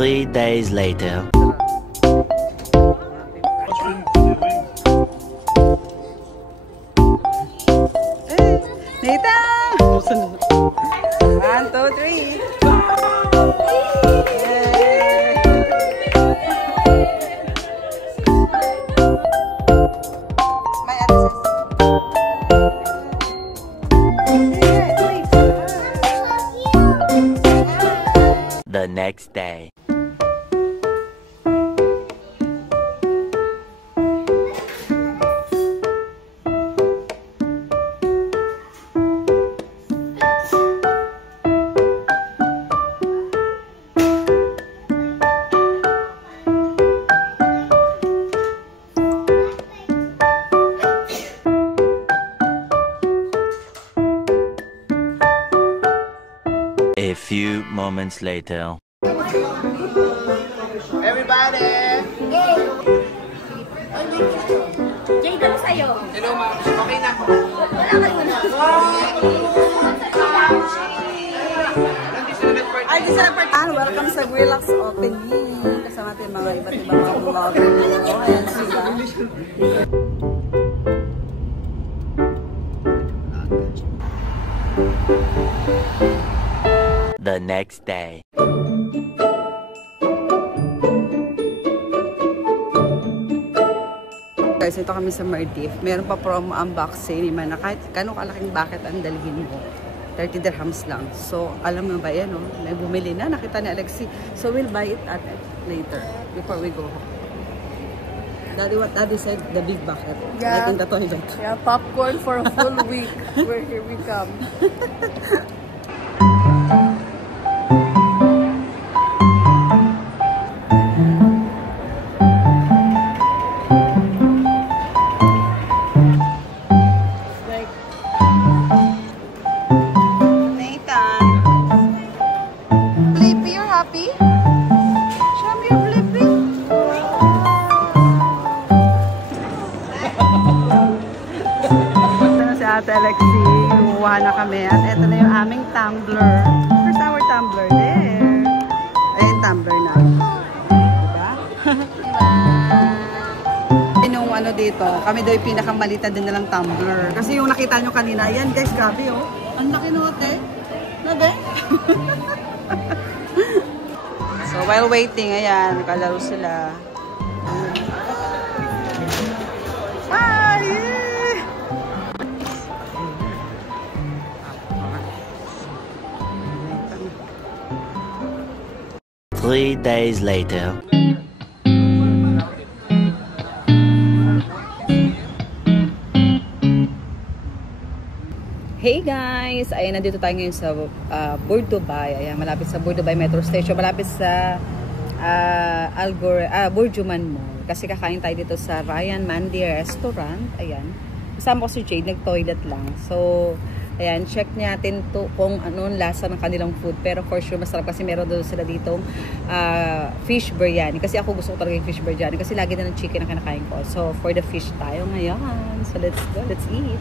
3 days later. Nita! 1, 2, 3. The next day. A few moments later. Everybody! Jade, ano sa'yo? Hello, ma'am. Okay na. Wala ka yun. Welcome sa Relax Opening. Kasama natin mga iba't ibang mga vlogger. Ayan sila. The next day. Guys, ito kami sa Maldives. Meron pa promo unboxing. Na kahit kano kalaking bucket ang dalhin mo. 30 dirhams lang. So, alam mo ba yan, no? Bumili na. Nakita ni Alexi. So, we'll buy it at later. Before we go home. Daddy, what Daddy said? The big bucket. Yeah. Not in the toilet. Yeah, popcorn for a full week. Here we come. Ate Alexi, umuha na kami. At ito na yung aming tumbler. Where's our tumbler? There. Ayan, tumbler na. Diba? Yung ano dito, kami daw yung pinakamalita din nalang tumbler. Kasi yung nakita nyo kanina, ayan guys, grabe oh. Ang laki ng ate. Nabe? So while waiting, ayan, kalaro sila. Ay! 3 days later. Hey guys! Ayan, nandito tayo ngayon sa Burdubay. Ayan, malapit sa Burdubay Metro Station. Malapit sa Burjuman Mall. Kasi kakain tayo dito sa Ryan Mandir Restaurant. Ayan. Kasama ko si Jade, nag-toilet lang. So, ayan, check natin to kung anong lasa ng kanilang food. Pero for sure, masarap kasi meron doon sila ditong fish biryani. Kasi ako gusto ko talaga yung fish biryani. Kasi lagi na ng chicken ang kinakain ko. So, for the fish tayo ngayon. So, let's go. Let's eat.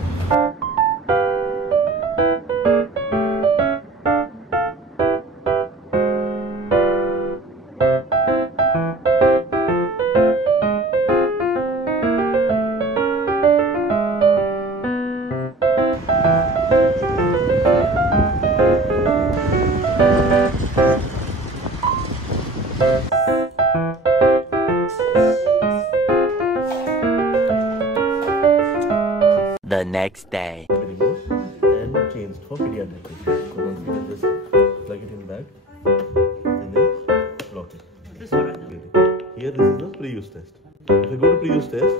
The next day. And changed for pediatric. So once we can just plug it in back and then lock it. Here this is the pre-use test. If I go to pre-use test,